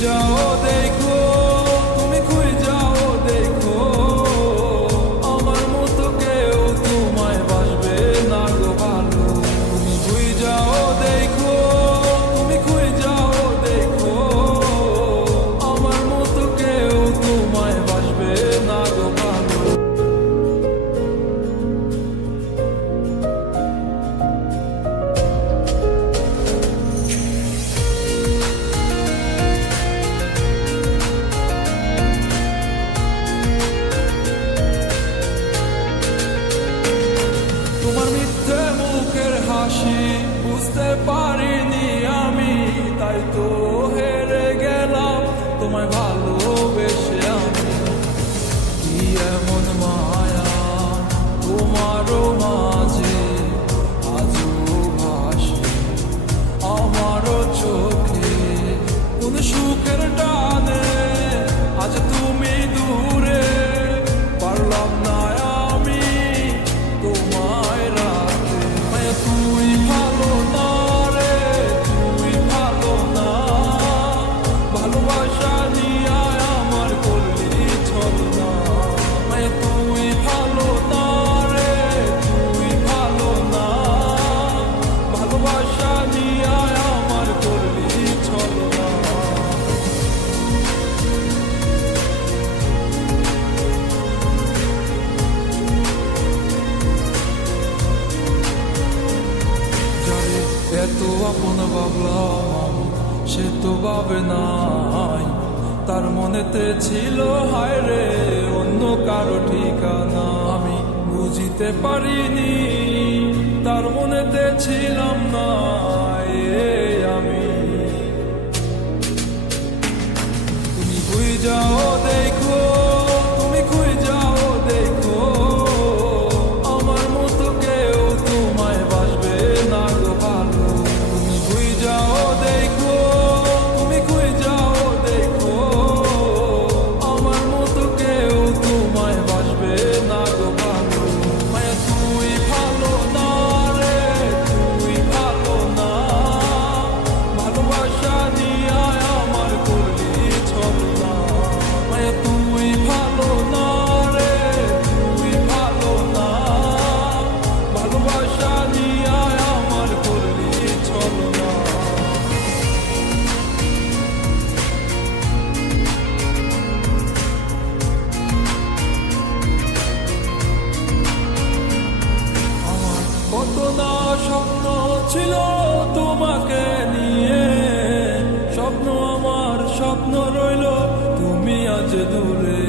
যাও বুঝতে পারিনি আমি, তাই তো হেরে গেলাম। তোমায় ভালোবেসে আমি। কি এমন মায়া তোমারও মাঝে, আজও ভাসে। আমারও চোখে কোন সুখের টানে এত আপন ভাবলাম সে তো ভাবে নাই তার মনেতে ছিল হায় রে অন্য কারও ঠিকানা আমি বুঝিতে পারিনি তার মনেতে ছিলাম না আমি তুমি খুই যাও কত না স্বপ্ন ছিল তোমাকে নিয়ে। স্বপ্ন আমার স্বপ্ন রইল, তুমি আজ দূরে।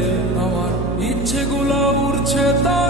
আমার ইচ্ছেগুলো উড়ছে নেই